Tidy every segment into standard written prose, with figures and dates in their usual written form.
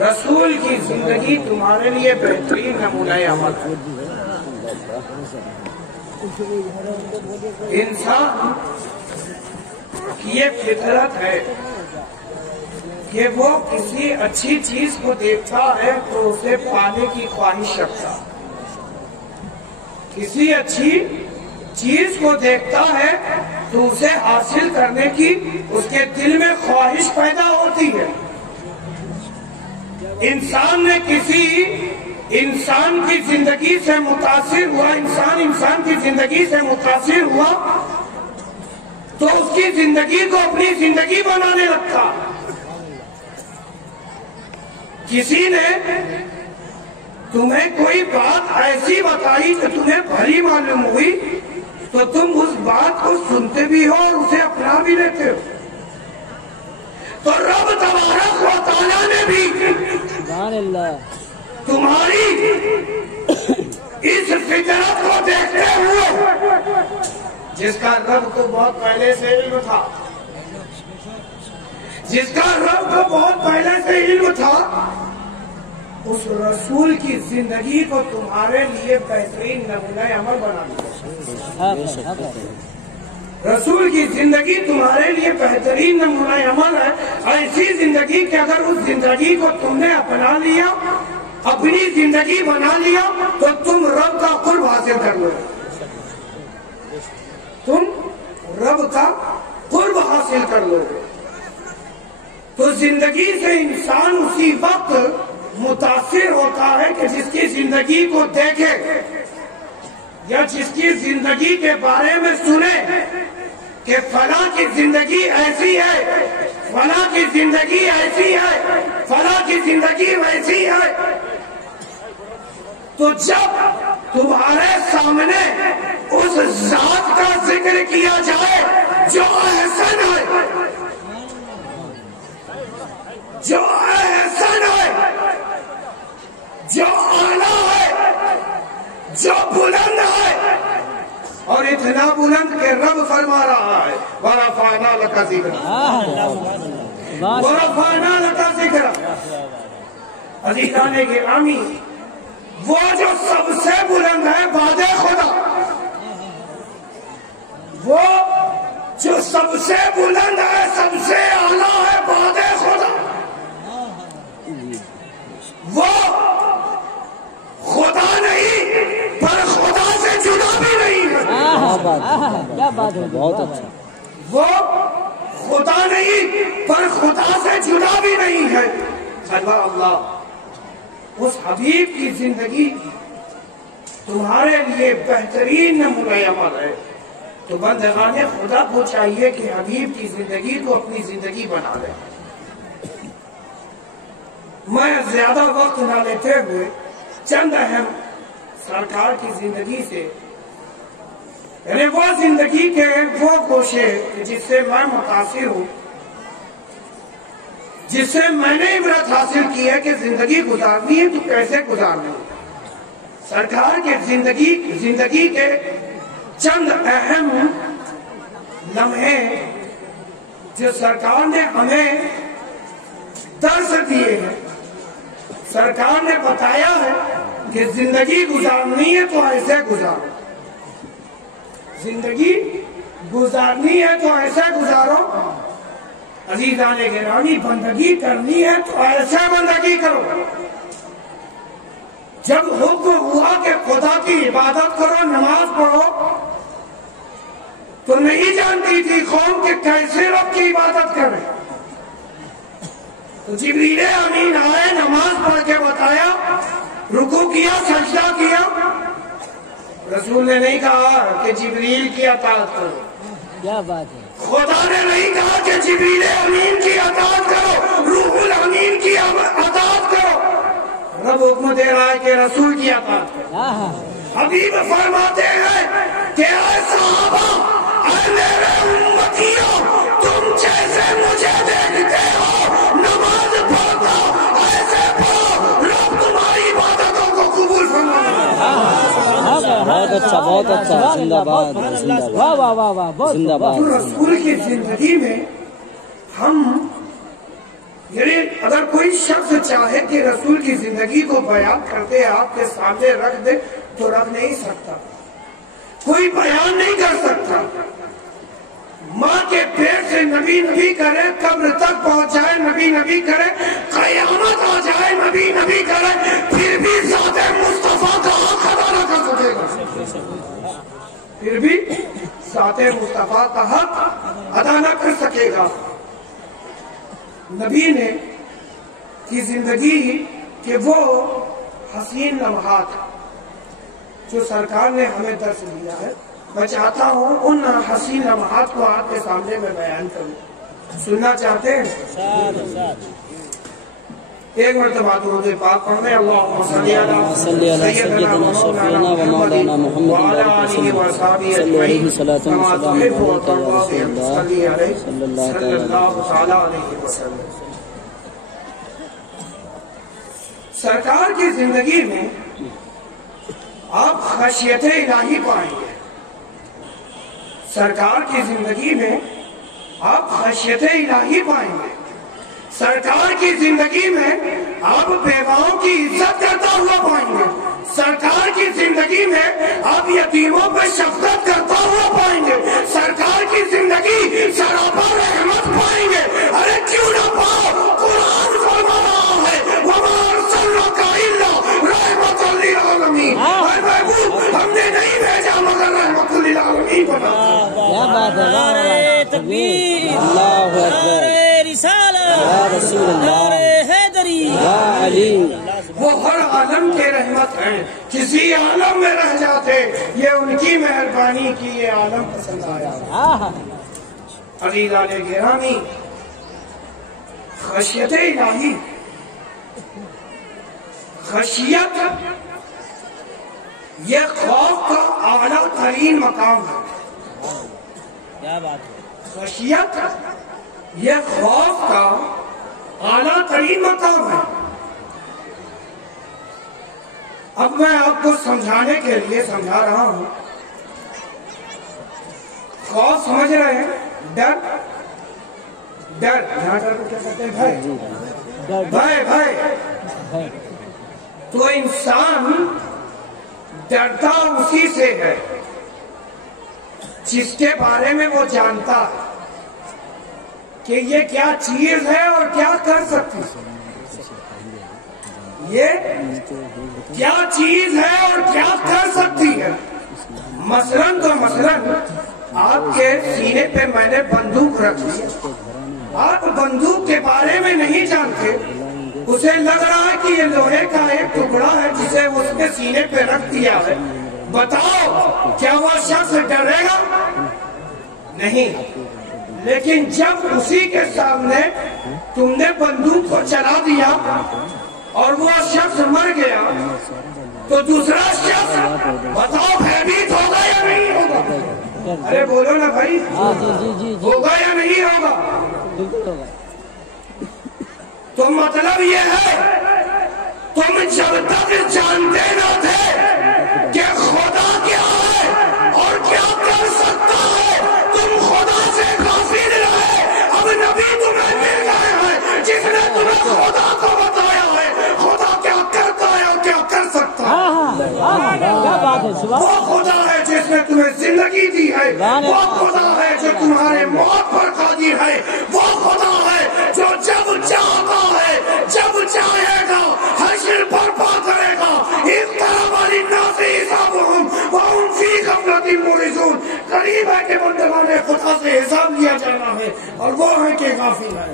رسول کی زندگی تمہارے لیے بہترین نمونہ عمل ہے۔ انسان کی یہ فطرت ہے کہ وہ کسی اچھی چیز کو دیکھتا ہے تو اسے پانے کی خواہش رکھتا ہے۔ کسی اچھی چیز کو دیکھتا ہے تو اسے حاصل کرنے کی اس کے دل میں خواہش پیدا ہوتی ہے۔ انسان کی زندگی سے متاثر ہوا، انسان کی زندگی سے متاثر ہوا تو اس کی زندگی کو اپنی زندگی بنانے لگتا۔ کسی نے تمہیں کوئی بات ایسی بتائی جو تمہیں بھلی معلوم ہوئی تو تم اس بات کو سنتے بھی ہو اور اسے اپنا بھی لیتے ہو۔ تو رب تبارک و تعالیٰ نے بھی تمہاری اس فطرت کو دیکھتے ہوئے، جس کا رب کو بہت پہلے سے علم تھا، اس رسول کی زندگی کو تمہارے لیے بہترین نمونہ عمل بنا دیا۔ رسول کی زندگی تمہارے لیے بہترین نمونہ عمل ہے۔ ایسی زندگی کہ اگر اس زندگی کو تم نے اپنا لیا، اپنی زندگی بنا لیا تو تم رب کا قرب حاصل کر لو گے۔ تم رب کا قرب حاصل کر لو گے۔ تو زندگی سے انسان اسی وقت متاثر ہوتا ہے کہ جس کی زندگی کو دیکھے یا جس کی زندگی کے بارے میں سنے کہ فلاں کی زندگی ایسی ہے، فلاں کی زندگی ایسی ہے، فلاں کی زندگی ویسی ہے۔ تو جب تمہارے سامنے اس ذات کا ذکر کیا جائے جو احسن ہے، جو احسن ہے، جو اعلیٰ ہے، جو بلند ہے، اور اتنا بلند کہ رب فرما رہا ہے وَرَفَعْنَا لَكَ ذِكْرَكَ، وَرَفَعْنَا لَكَ ذِكْرَكَ۔ عزیزان گرامی، وہ جو سب سے بلند ہے بعد خدا، وہ جو سب سے بلند ہے، سب سے اعلیٰ ہے بعد خدا، وہ خدا نہیں پر خدا سے جدا بھی نہیں ہے۔ کیا بات ہے، بہت اچھا۔ وہ خدا نہیں پر خدا سے جدا بھی نہیں ہے۔ اللہ، اس حبیب کی زندگی تمہارے لیے بہترین نمونہ عمل ہے۔ تو بندگان خدا کو چاہیے کہ حبیب کی زندگی کو اپنی زندگی بنا لیں۔ میں زیادہ وقت نہ لیتے ہوئے چند اہم سرکار کی زندگی سے، یعنی وہ زندگی کے وہ گوشے جس سے میں متاثر ہوں، جس سے میں نے عبرت حاصل کی ہے کہ زندگی گزارنی ہے تو کیسے گزارنی ہے۔ سرکار کے زندگی کے چند اہم لمحے جو سرکار نے ہمیں درس دیے ہیں۔ سرکار نے بتایا ہے کہ زندگی گزارنی ہے تو ایسے گزارو، زندگی گزارنی ہے تو ایسے گزارو۔ عزیزان گرامی، بندگی کرنی ہے تو ایسے بندگی کرو۔ جب حکم ہوا کہ خدا کی عبادت کرو، نماز پڑھو، تو نہیں جانتی تھی قوم کہ کیسے رب کی عبادت کرے۔ تو جبریل امین آئے، نماز پڑھ کے بتایا، رکوع کیا، سجدہ کیا۔ رسول نے نہیں کہا کہ جبریل کی اطاعت کرو، کیا بات ہے۔ خدا نے نہیں کہا کہ جبریل امین کی اطاعت کرو، روح الامین کی اطاعت کرو۔ رب حکم دے رہا ہے کہ رسول کی اطاعت کرو۔ حبیب فرماتے ہیں کہ اے صحابہ، اے میرے امتیوں، تم جیسے مجھے دیکھتے ہو نماز پڑھتا ایسے پڑھو، رب تمہاری عبادتوں کو قبول فرمائے۔ بہت اچھا، بہت اچھا، زندہ باد، زندہ باد، زندہ باد۔ رسول کی زندگی میں ہم یعنی اگر کوئی شخص چاہے کہ رسول کی زندگی کو بیان کرتے آپ کے سامنے رکھ دے تو رکھ نہیں سکتا، کوئی بیان نہیں کر سکتا۔ ماں کے پیٹ سے نبی نبی کرے، قبر تک پہنچائے نبی نبی کرے، قیامت آ جائے نبی نبی کرے، پھر بھی ذات مصطفیٰ کا حق ادا نہ کر سکے گا، پھر بھی ذات مصطفیٰ کا حق ادا نہ کر سکے گا۔ نبی نے کی زندگی کہ وہ حسین لمحات جو سرکار نے ہمیں درس دیا ہے، میں چاہتا ہوں ان حسین لمحات کو آپ کے سامنے میں بیان کروں۔ سننا چاہتے ہیں؟ ایک مرتبہ درود پاک پڑھیں، اللہم صلی علی سیدنا ومولانا محمد وعلی آلہ وصحبہ اجمعین کما تحب و ترضى صلی اللہ علیہ وسلم۔ سرکار کی زندگی میں آپ خشیت الہی پائیں گے، سرکار کی زندگی میں آپ خشیت الہی پائیں گے، سرکار کی زندگی میں آپ بیواؤں کی عزت کرتا ہوا پائیں گے، سرکار کی زندگی میں آپ یتیموں پہ شفقت کرتا ہوا پائیں گے، سرکار کی زندگی سراپا رحمت پائیں گے۔ ارے کیوں نہ پاؤ؟ قرآن فرما رہا ہے وَمَا أَرْسَلْنَاكَ إِلَّا رَحْمَةً لِّلْعَالَمِينَ، اے محبوب ہم نے نہیں بھیجا مگر رحمت للعالمین بنا۔ کیا بات ہے، نعرہ تکبیر، اللہ اکبر، یا رسول اللہ، یا علی۔ وہ ہر عالم کے رحمت ہیں، کسی عالم میں رہ جاتے یہ ان کی مہربانی کی یہ عالم پسند آیا۔ عزیزان گرامی، خشیت الہی، خشیت یہ خوف کا اعلیٰ ترین مقام ہے۔ کیا بات ہے، خشیت یہ خوف کا اعلیٰ ترین مقام ہے۔ اب میں آپ کو سمجھانے کے لیے سمجھا رہا ہوں۔ خوف سمجھ رہے ہیں؟ ڈر، ڈر یہاں ڈر کو کیا کہتے ہیں؟ بھائی، بھائی بھائی۔ تو انسان ڈرتا اسی سے ہے جس کے بارے میں وہ جانتا ہے کہ یہ کیا چیز ہے اور کیا کر سکتی ہے، یہ کیا چیز ہے اور کیا کر سکتی ہے۔ مثلاً تو مثلاً آپ کے سینے پہ میں نے بندوق رکھ دی، آپ بندوق کے بارے میں نہیں جانتے، اسے لگ رہا ہے کہ یہ لوہے کا ایک ٹکڑا ہے جسے اس نے سینے پہ رکھ دیا ہے، بتاؤ کیا وہ شخص ڈرے گا؟ نہیں۔ لیکن جب اسی کے سامنے تم نے بندوق کو چلا دیا اور وہ شخص مر گیا تو دوسرا شخص بتاؤ بھیبیت ہوگا یا نہیں ہوگا؟ ارے بولو نا بھائی، ہوگا یا نہیں ہوگا؟ تو مطلب یہ ہے تم جب تک جانتے نہ تھے کہ خدا کیا ہے اور کیا کر سکتا ہے، تم خدا سے غافل رہے۔ اب نبی تمہیں مل گئے ہیں جس نے تمہیں خدا کو بتایا ہے، خدا کیا کرتا ہے اور کیا کر سکتا ہے۔ وہ خدا ہے جس نے تمہیں زندگی دی ہے، وہ خدا ہے جو تمہارے موت پر قادر ہے، وہ خدا ہے جو جب چاہتا ہے جب چاہے گا حشر برپا کرے گا۔ اقترب للناس حسابهم وهم في غفلة معرضون، قریب ہے کہ بندگان خدا سے حساب لیا جانا ہے اور وہ ہے کہ غافل ہے،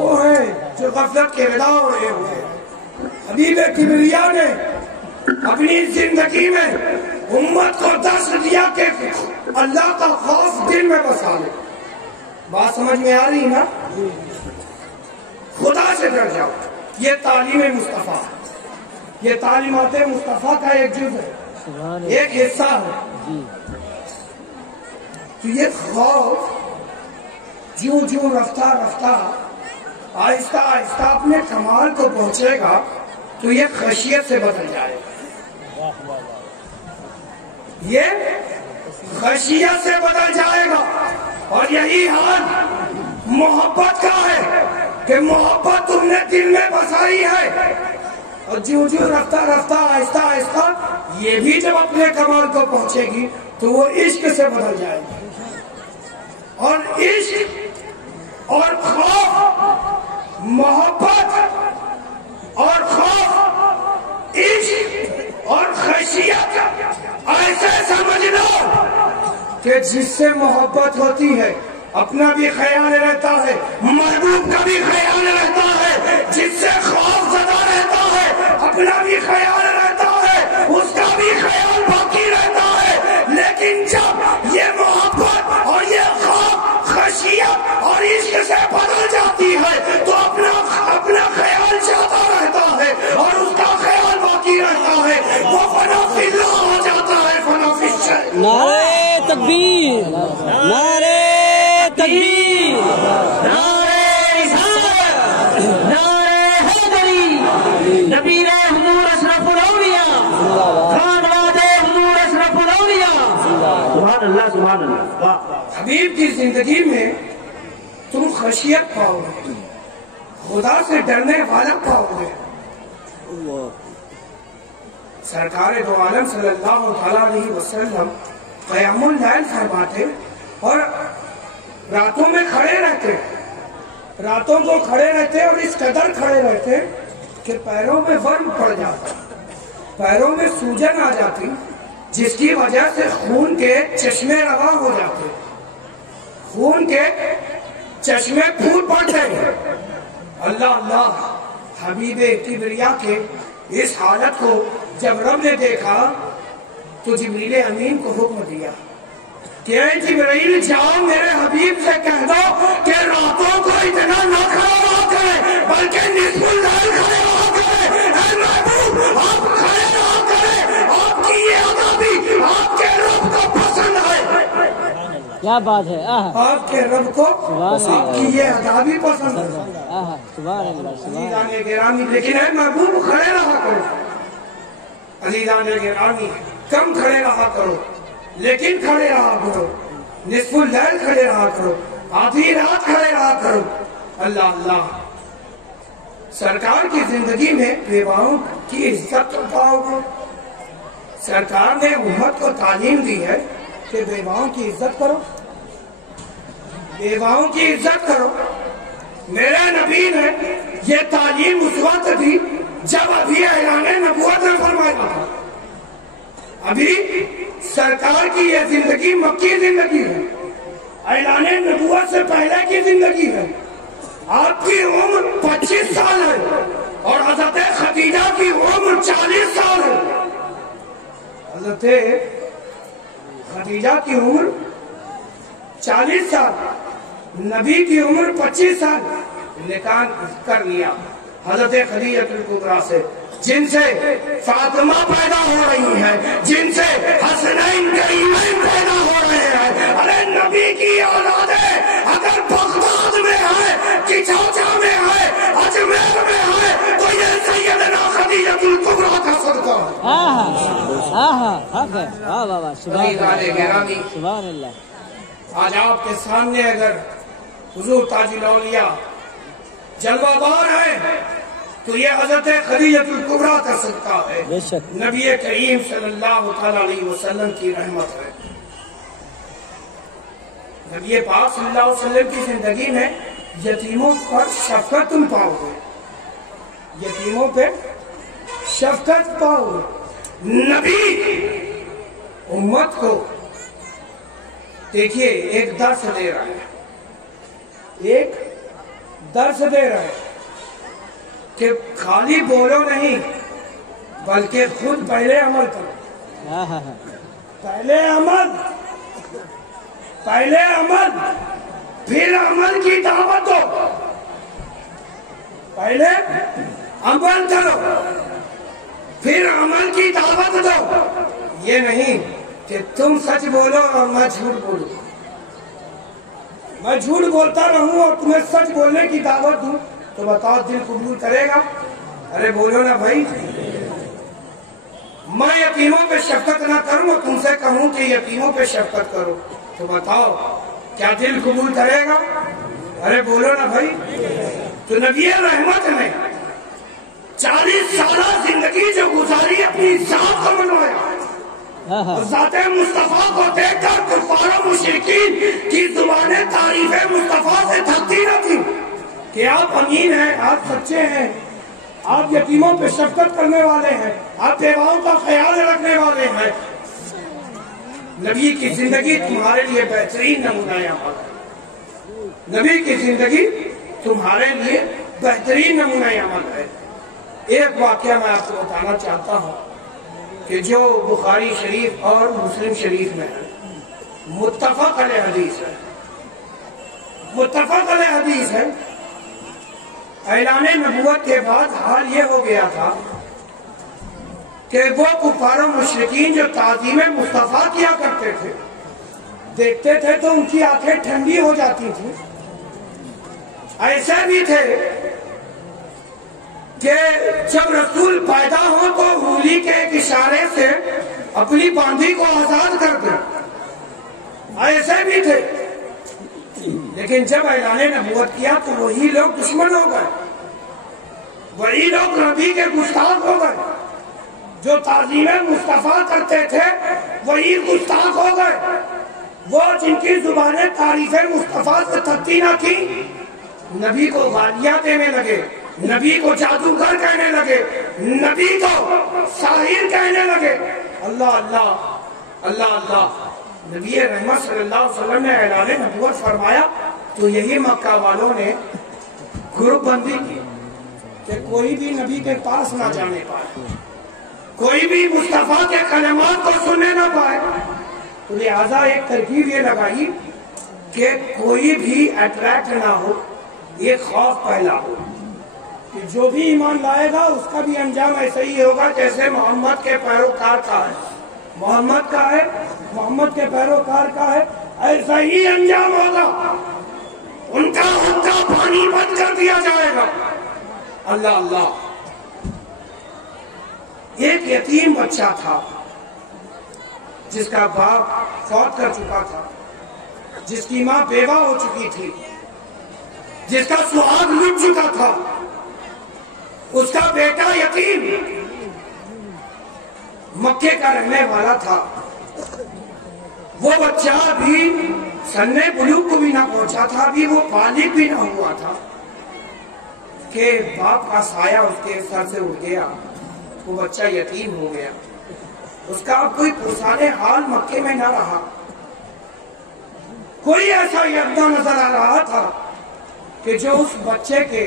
وہ ہے جو غفلت کے ردا اڑے ہوئے۔ حبیب کبریا نے اپنی زندگی میں امت کو درس دیا کہ اللہ کا خوف دل میں بسا لے۔ بات سمجھ میں آ رہی نا؟ خدا سے ڈر جاؤ، یہ تعلیم مصطفیٰ، یہ تعلیمات مصطفیٰ کا ایک جز ہے، ایک حصہ ہے۔ تو یہ خوف جوں جوں رفتہ رفتہ آہستہ آہستہ اپنے کمال کو پہنچے گا تو یہ خشیت سے بدل جائے گا، یہ خشیت سے بدل جائے گا۔ اور یہی حال محبت کا ہے کہ محبت تم نے دل میں بسائی ہے، اور جو رفتہ رفتہ آہستہ آہستہ یہ بھی جب اپنے کمال کو پہنچے گی تو وہ عشق سے بدل جائے گی، اور عشق اور خوف، محبت اور خوف، عشق اور خشیت ایسے سمجھ لو کہ جس سے محبت ہوتی ہے اپنا بھی خیال رہتا ہے، محبوب کا بھی خیال رہتا ہے، جس سے خوف زدہ رہتا ہے اپنا بھی خیال رہتا ہے، اس کا بھی خیال باقی رہتا ہے، لیکن جب یہ محبت اور یہ خوف خشیت اور عشق سے بدل جاتی ہے تو اپنا خیال جاتا رہتا ہے اور اس کا خیال باقی رہتا ہے، وہ فنا فی اللہ ہو جاتا ہے، فنا فی الشیء۔ نعرہ تکبیر، نعرہ تکبیر، نعرہ رسالت، نعرہ حیدری، نبی حضور اشرف الاولیاء، خانواد حضور اشرف الاولیاء، سبحان اللہ سبحان اللہ۔ حبیب کی زندگی میں تم خشیت پاؤ گے، خدا سے ڈرنے والا پاؤ گے۔ سرکار دو عالم صلی اللہ علیہ وسلم قیام اللیل فرماتے اور راتوں میں کھڑے رہتے، راتوں کو کھڑے رہتے اور اس قدر کھڑے رہتے کہ پیروں میں ورم پڑ جاتا، پیروں میں سوجن آ جاتی، جس کی وجہ سے خون کے چشمے روا ہو جاتے، خون کے چشمے پھول پڑتے۔ اللہ اللہ، حبیب کبریا کے اس حالت کو جب رب نے دیکھا تو جبریل امین کو حکم دیا کہ اے جبرائیل جاؤ میرے حبیب سے کہہ دو کہ راتوں کو اتنا نہ کھڑا رہا کرے بلکہ نصف اللیل کھڑے رہا کرے۔ اے محبوب آپ کھڑے رہا کرے، آپ کی یہ ادا بھی آپ کے رب کو پسند ہے۔ کیا بات ہے، آپ کے رب کو آپ کی یہ ادا بھی پسند ہے۔ سبحان اللہ سبحان عزیزان گرامی، لیکن اے محبوب کھڑے رہا کرو، عزیزان گرامی کم کھڑے رہا کرو لیکن کھڑے رہا کرو، نصف اللیل کھڑے رہا کرو، آدھی رات کھڑے رہا کرو۔ اللہ اللہ، سرکار کی زندگی میں بیواؤں کی عزت پاؤ گے۔ سرکار نے امت کو تعلیم دی ہے کہ بیواؤں کی عزت کرو، بیواؤں کی عزت کرو۔ میرے نبی نے یہ تعلیم اس وقت دی جب ابھی اعلان نبوت نے فرمایا تھا، ابھی سرکار کی یہ زندگی مکی زندگی ہے، اعلان نبوت سے پہلے کی زندگی ہے۔ آپ کی عمر 25 سال ہے اور حضرت خدیجہ کی عمر 40 سال ہے۔ حضرت خدیجہ کی عمر 40 سال، نبی کی عمر 25 سال، نکاح کر لیا حضرت خدیجہ الکبریٰ سے، جن سے فاطمہ پیدا ہو رہی ہے، جن سے حسنین کریمین پیدا ہو رہے ہیں۔ ارے نبی کی اولاد ہے، اگر بغداد میں ہے، چچوچا میں ہے، اجمیر میں ہے تو یہ سیدنا خدیجہ الکبریٰ کا صدقہ ہے۔ حق ہے، واہ واہ واہ، سبحان اللہ۔ آج آپ کے سامنے اگر حضور تاج الاولیاء جلوہ دار ہے تو یہ حضرت خدیجہ الکبریٰ کا صدقہ ہے، بے شک نبی کریم صلی اللہ علیہ وسلم کی رحمت ہے۔ نبی پاک صلی اللہ علیہ وسلم کی زندگی میں یتیموں پر شفقت تم پاؤ گے، یتیموں پہ شفقت پاؤ گے۔ نبی امت کو دیکھیے ایک درس دے رہا ہے، ایک درس دے رہا ہے کہ خالی بولو نہیں بلکہ خود پہلے عمل کرو، پہلے عمل پھر عمل کی دعوت دو، پہلے عمل کرو پھر عمل کی دعوت دو۔ یہ نہیں کہ تم سچ بولو اور میں جھوٹ بولوں، میں جھوٹ بولتا رہوں اور تمہیں سچ بولنے کی دعوت دوں تو بتاؤ دل قبول کرے گا؟ ارے بولو نا بھائی۔ میں یتیموں پہ شفقت نہ کروں اور تم سے کہوں کہ یتیموں پہ شفقت کرو تو بتاؤ کیا دل قبول کرے گا؟ ارے بولو نا بھائی. تو نبی رحمت نے 40 سالہ زندگی جو گزاری اپنی ذات کو منوایا. اور ذات مصطفیٰ کو دیکھ کر کفار و مشرکین کی زبانیں تعریف مصطفیٰ سے تھکتی نہ تھی کہ آپ امین ہیں, آپ سچے ہیں, آپ یتیموں پہ شفقت کرنے والے ہیں, آپ بیواؤں کا خیال رکھنے والے ہیں. نبی کی زندگی تمہارے لیے بہترین نمونہ عمل ہے. نبی کی زندگی تمہارے لیے بہترین نمونہ عمل ہے. ایک واقعہ میں آپ کو بتانا چاہتا ہوں کہ جو بخاری شریف اور مسلم شریف میں ہے, متفق علیہ حدیث ہے. متفق علیہ حدیث ہے. اعلان نبوت کے بعد حال یہ ہو گیا تھا کہ وہ کفار و مشرکین جو تعظیم مصطفیٰ کیا کرتے تھے, دیکھتے تھے تو ان کی آنکھیں ٹھنڈی ہو جاتی تھیں. ایسے بھی تھے کہ جب رسول پیدا ہو تو انگلی کے ایک اشارے سے اپنی باندھی کو آزاد کر دیں. ایسے بھی تھے. لیکن جب اعلان نبوت کیا تو وہی لوگ دشمن ہو گئے, وہی لوگ نبی کے گستاخ ہو گئے. جو تعظیم مصطفیٰ کرتے تھے وہی گستاخ ہو گئے. وہ جن کی زبانیں تعریف مصطفیٰ سے تھکتی نہ تھی, نبی کو گالیاں دینے لگے, نبی کو جادوگر کہنے لگے, نبی کو ساحر کہنے لگے. اللہ اللہ اللہ اللہ. نبی رحمت صلی اللہ علیہ وسلم نے اعلان نبوت فرمایا تو یہی مکہ والوں نے گروپ بندی کی کہ کوئی بھی نبی کے پاس نہ جانے پائے, کوئی بھی مصطفیٰ کے کلمات کو سننے نہ پائے. تو لہٰذا ایک ترکیب یہ لگائی کہ کوئی بھی اٹریکٹ نہ ہو, یہ خوف پہلا ہو کہ جو بھی ایمان لائے گا اس کا بھی انجام ایسا ہی ہوگا جیسے محمد کے پیروکار کا ہے. محمد کا ہے, محمد کے پیروکار کا ہے, ایسا ہی انجام ہوگا. ان کا پانی بند کر دیا جائے گا. اللہ اللہ. ایک یتیم بچہ تھا جس کا باپ فوت کر چکا تھا, جس کی ماں بیوہ ہو چکی تھی, جس کا سہاگ لٹ چکا تھا. اس کا بیٹا یتیم مکے کا رہنے والا تھا. وہ بچہ بھی سن بلوغ کو بھی نہ پہنچا تھا, ابھی وہ بالغ بھی نہ ہوا تھا کہ باپ کا سایہ اس کے سر سے اٹھ گیا. وہ بچہ یتیم ہو گیا. اس کا اب کوئی پرسان حال مکے میں نہ رہا. کوئی ایسا یکدہ نظر آ رہا تھا کہ جو اس بچے کے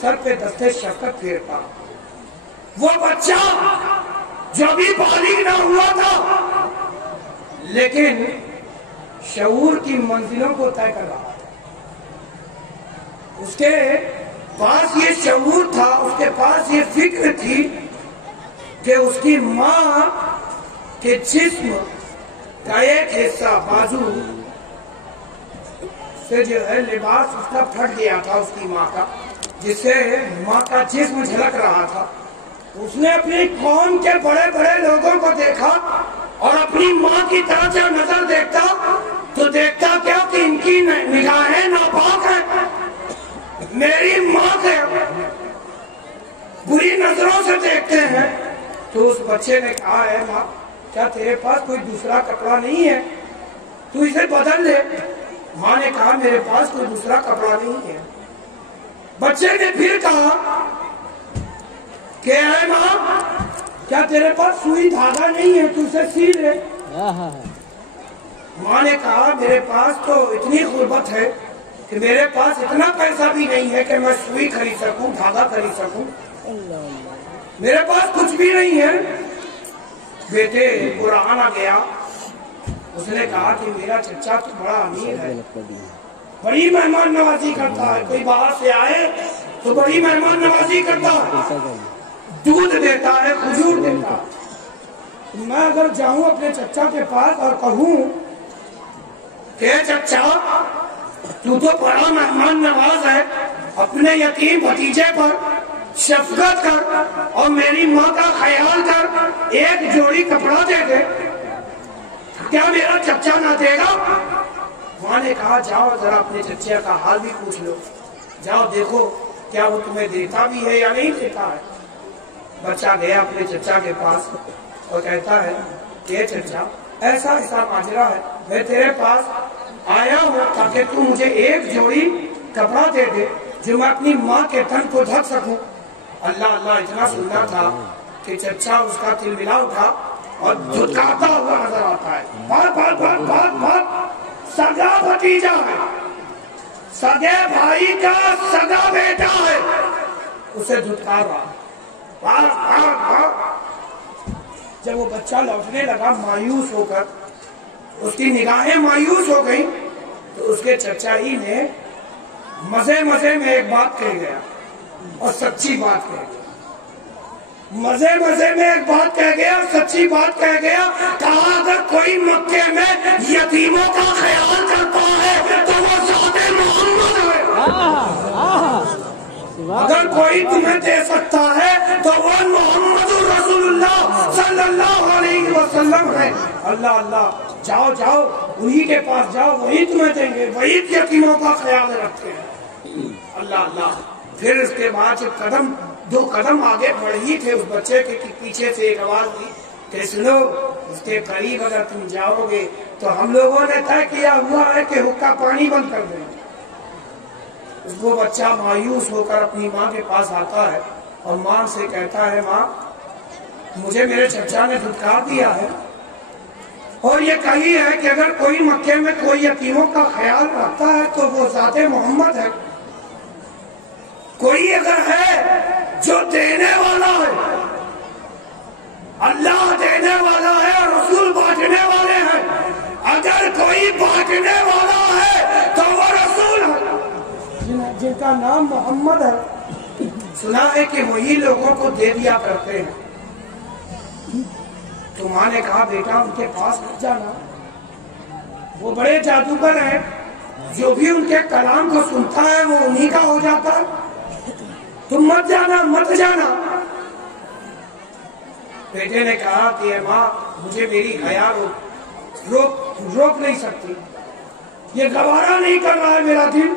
سر پہ دستے شفقت پھیرتا. وہ بچہ جو ابھی بالغ نہ ہوا تھا لیکن شعور کی منزلوں کو طے کر رہا تھا. اس کے پاس یہ شعور تھا, اس کے پاس یہ فکر تھی کہ اس کی ماں کے جسم کا ایک حصہ بازو سے جو ہے لباس اس کا پھٹ گیا تھا, اس کی ماں کا, جس سے ماں کا جسم جھلک رہا تھا. اس نے اپنی قوم کے بڑے بڑے لوگوں کو دیکھا اور اپنی ماں کی طرف سے نظر دیکھتا تو دیکھتا کیا کہ ان کی نگاہیں ناپاک ہیں, میری ماں کے بری نظروں سے دیکھتے ہیں. تو اس بچے نے کہا, ہے ماں کیا تیرے پاس کوئی دوسرا کپڑا نہیں ہے, تو اسے بدل لے. ماں نے کہا میرے پاس کوئی دوسرا کپڑا نہیں ہے. بچے نے پھر کہا کہ اے ماں کیا تیرے پاس سوئی دھاگا نہیں ہے, تو اسے سی لے. ماں نے کہا میرے پاس تو اتنی غربت ہے کہ میرے پاس اتنا پیسہ بھی نہیں ہے کہ میں سوئی خرید سکوں, دھاگا خرید سکوں, میرے پاس کچھ بھی نہیں ہے. بیٹے قرآن آ گیا. اس نے کہا کہ میرا چچا تو بڑا امیر ہے, بڑی مہمان نوازی کرتا ہے, کوئی باہر سے آئے تو بڑی مہمان نوازی کرتا ہے, دودھ دیتا ہے, کھجور دیتا ہے. میں اگر جاؤں اپنے چچا کے پاس اور کہوں کہ چچا تو بڑا مہمان نواز ہے, اپنے یتیم بھتیجے پر شفقت کر اور میری ماں کا خیال کر, ایک جوڑی کپڑا دے دے, کیا میرا چچا نہ دے گا؟ ماں نے کہا جاؤ ذرا اپنے چچا کا حال بھی پوچھ لو، جاؤ دیکھو کیا وہ تمہیں دیتا بھی ہے یا نہیں دیتا ہے۔ بچہ گیا اپنے چچا کے پاس اور کہتا ہے کہ چچا ایسا ایسا ماجرا ہے، میں تیرے پاس آیا ہوں تاکہ تو مجھے ایک جوڑی کپڑا دے دے جو میں اپنی ماں کے تن کو ڈھک سکوں۔ اللہ اللہ اتنا سننا تھا کہ چچا اس کا تلملا اٹھا اور دھتکارتا ہوا نظر آتا ہے، بھاگ بھاگ بھاگ بھاگ بھاگ، سگا بھتیجا ہے، سگے بھائی کا سگا بیٹا ہے، اسے دھتکار رہا، بھاگ بھاگ بھاگ۔ جب وہ بچہ لوٹنے لگا مایوس ہو کر، اس کی نگاہیں مایوس ہو گئیں، تو اس کے چچا ہی نے مزے مزے میں ایک بات کہہ گیا اور سچی بات کہہ گیا، مزے مزے میں ایک بات کہہ گیا اور سچی بات کہہ گیا۔ کہا اگر کوئی مکے میں یتیموں کا خیال کرتا ہے تو وہ ذات محمد ہے، اگر کوئی تمہیں دے سکتا ہے تو وہ محمد رسول اللہ صلی اللہ علیہ وسلم ہے۔ اللہ اللہ، جاؤ جاؤ انہی کے پاس جاؤ، وہی تمہیں دیں گے، وہی یتیموں کا خیال رکھتے ہیں۔ اللہ اللہ۔ پھر اس کے بعد جب دو قدم آگے بڑھ ہی تھے، اس بچے کے پیچھے سے ایک آواز دی کہ سنو، اس کے قریب اگر تم جاؤ گے تو ہم لوگوں نے طے کیا ہوا ہے کہ حقہ پانی بند کر دیں۔ وہ بچہ مایوس ہو کر اپنی ماں کے پاس آتا ہے اور ماں سے کہتا ہے ماں مجھے میرے چچا نے دھتکار دیا ہے اور یہ کہی ہے کہ اگر کوئی مکے میں کوئی یتیموں کا خیال رکھتا ہے تو وہ ذات محمد ہے۔ کوئی اگر ہے جو دینے والا ہے، اللہ دینے والا ہے اور رسول بانٹنے والے ہیں، اگر کوئی بانٹنے والا ہے تو وہ رسول ہے جن کا نام محمد ہے۔ سنا ہے کہ وہی لوگوں کو دے دیا کرتے ہیں۔ تو ماں نے کہا بیٹا ان کے پاس مت جانا، وہ بڑے جادوگر ہیں، جو بھی ان کے کلام کو سنتا ہے وہ انہی کا ہو جاتا ہے، تم مت جانا مت جانا۔ بیٹے نے کہا کہ اے ماں مجھے میری حیا روک نہیں سکتی، یہ گوارا نہیں کر رہا ہے میرا دل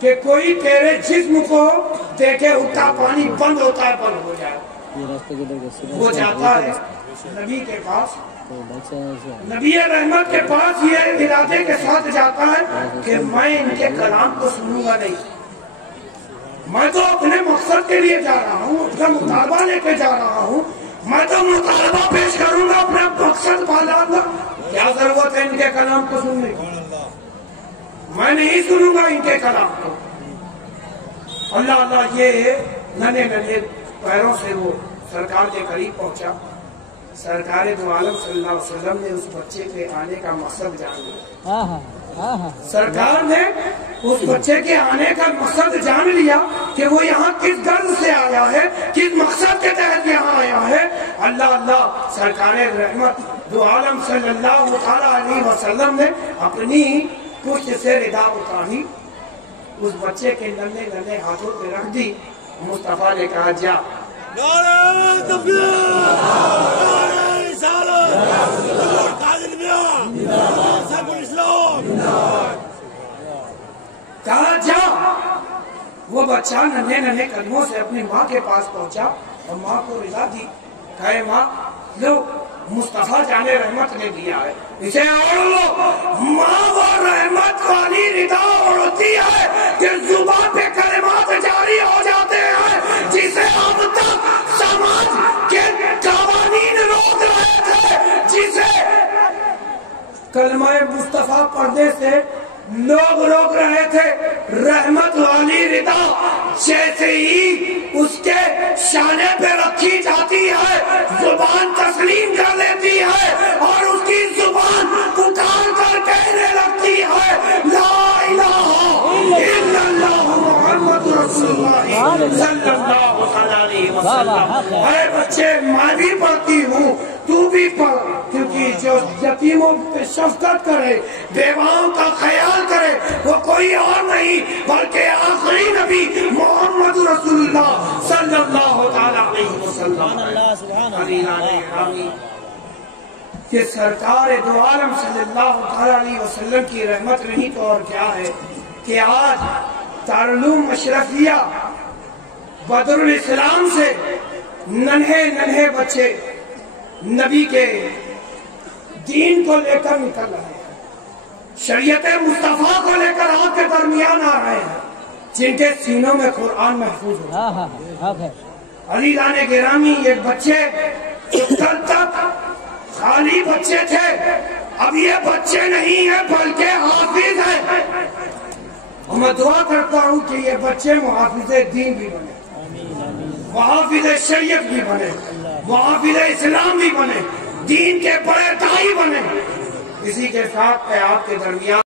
کہ کوئی تیرے جسم کو دیکھے حقہ پانی بند ہوتا ہے بند ہو جائے۔ وہ جاتا ہے نبی کے پاس، نبی رحمت کے پاس، یہ ارادے کے ساتھ جاتا ہے کہ میں ان کے کلام کو سنوں گا نہیں، میں تو اپنے مقصد کے لیے جا رہا ہوں، اپنا مطالبہ لے کے جا رہا ہوں، میں تو مطالبہ پیش کروں گا، اپنا مقصد پالاؤں گا، کیا ضرورت ہے ان کے کلام کو سننے کی؟ میں نہیں سنوں گا ان کے کلام کو۔ اللہ اللہ، یہ ننھے ننھے پیروں سے وہ سرکار کے قریب پہنچا۔ سرکار دو عالم صلی اللہ علیہ وسلم نے اس بچے کے آنے کا مقصد جان لیا۔ سرکار نے اس بچے کے آنے کا مقصد جان لیا کہ وہ یہاں کس غرض سے آیا ہے، کس مقصد کے تحت یہاں آیا ہے۔ اللہ اللہ، سرکار رحمت دو عالم صلی اللہ علیہ وسلم نے اپنی پشت سے ردا اتاری، اس بچے کے ننھے ننھے ہاتھوں پہ رکھ دی۔ مصطفیٰ نے کہا جا، نعرہ تکبیر، نعرہ رسالت، قائد بیان، سب الاسلام، کہا جا۔ وہ بچہ ننھے ننھے قدموں سے اپنی ماں کے پاس پہنچا اور ماں کو رضا دی، کہے ماں لو مصطفیٰ جان رحمت نے دیا ہے، اسے اوڑھ لو۔ ماں وہ رحمت والی رضا اوڑھتی ہے کہ زبان پہ کلمات جاری ہو جاتے ہیں جسے اب تک سماج کے قوانین روک رہے تھے، جسے کلمہ مصطفیٰ پڑھنے سے لوگ روک رہے تھے۔ رحمت والی رضا جیسے ہی اس کے شانے پہ رکھی جاتی ہے، زبان تسلیم کر لیتی ہے اور اس کی زبان پکار کر کہنے لگتی ہے لا الہ الا اللہ محمد رسول اللہ صلی اللہ علیہ وسلم۔ اے بچے، میں بھی پڑھتی ہوں، تو بھی پڑھ، کیونکہ جو یتیموں پہ شفقت کرے، بیواؤں کا خیال کرے، وہ کوئی اور نہیں بلکہ آخری نبی محمد رسول اللہ صلی اللہ علیہ وسلم۔ کہ سرکار دو عالم صلی اللہ علیہ وسلم کی رحمت نہیں تو اور کیا ہے کہ آج دارالعلوم اشرفیہ بدر الاسلام سے ننھے بچے نبی کے دین کو لے کر نکل رہے ہیں، شریعت مصطفیٰ کو لے کر آپ کے درمیان آ رہے ہیں، جن کے سینوں میں قرآن محفوظ ہو۔ عزیزان گرامی، یہ بچے جو کل تک خالی بچے تھے اب یہ بچے نہیں ہیں بلکہ حافظ ہیں، اور میں دعا کرتا ہوں کہ یہ بچے محافظ دین بھی بنے، محافظ شریعت بھی بنے، محافظ اسلام بھی بنے، دین کے بڑے داعی بنے۔ اسی کے ساتھ میں آپ کے درمیان